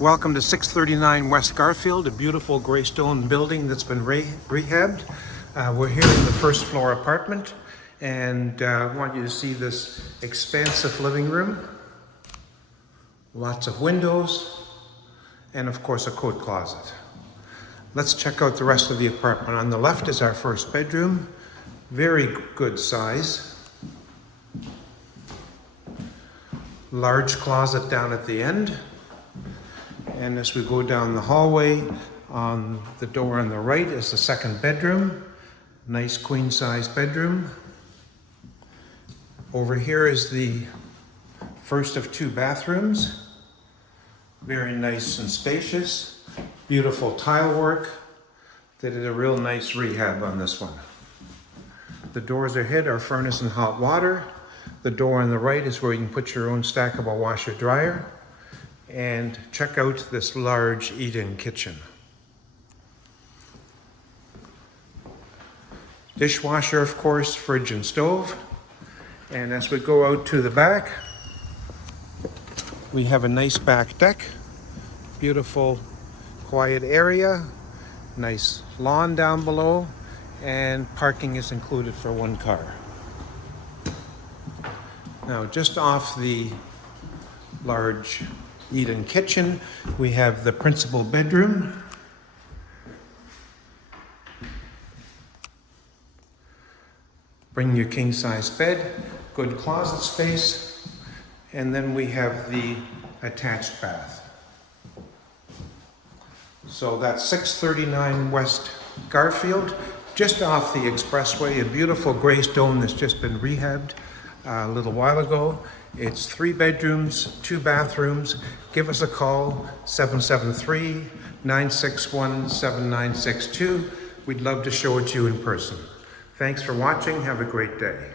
Welcome to 639 West Garfield, a beautiful Greystone building that's been rehabbed. We're here in the first floor apartment, and I want you to see this expansive living room. Lots of windows, and of course a coat closet. Let's check out the rest of the apartment. On the left is our first bedroom, very good size. Large closet down at the end. And as we go down the hallway, on the door on the right is the second bedroom. Nice queen-size bedroom. Over here is the first of two bathrooms. Very nice and spacious. Beautiful tile work. They did a real nice rehab on this one. The doors ahead are furnace and hot water. The door on the right is where you can put your own stackable washer dryer. And check out this large eat-in kitchen. Dishwasher, of course, fridge and stove. And as we go out to the back, we have a nice back deck. Beautiful, quiet area. Nice lawn down below. And parking is included for one car. Now, just off the large eat-in kitchen, we have the principal bedroom. Bring your king-size bed, good closet space, and then we have the attached bath. So that's 639 West Garfield, just off the expressway, a beautiful Greystone that's just been rehabbed a little while ago. It's 3 bedrooms, 2 bathrooms. Give us a call, 773-961-7962. We'd love to show it to you in person. Thanks for watching. Have a great day.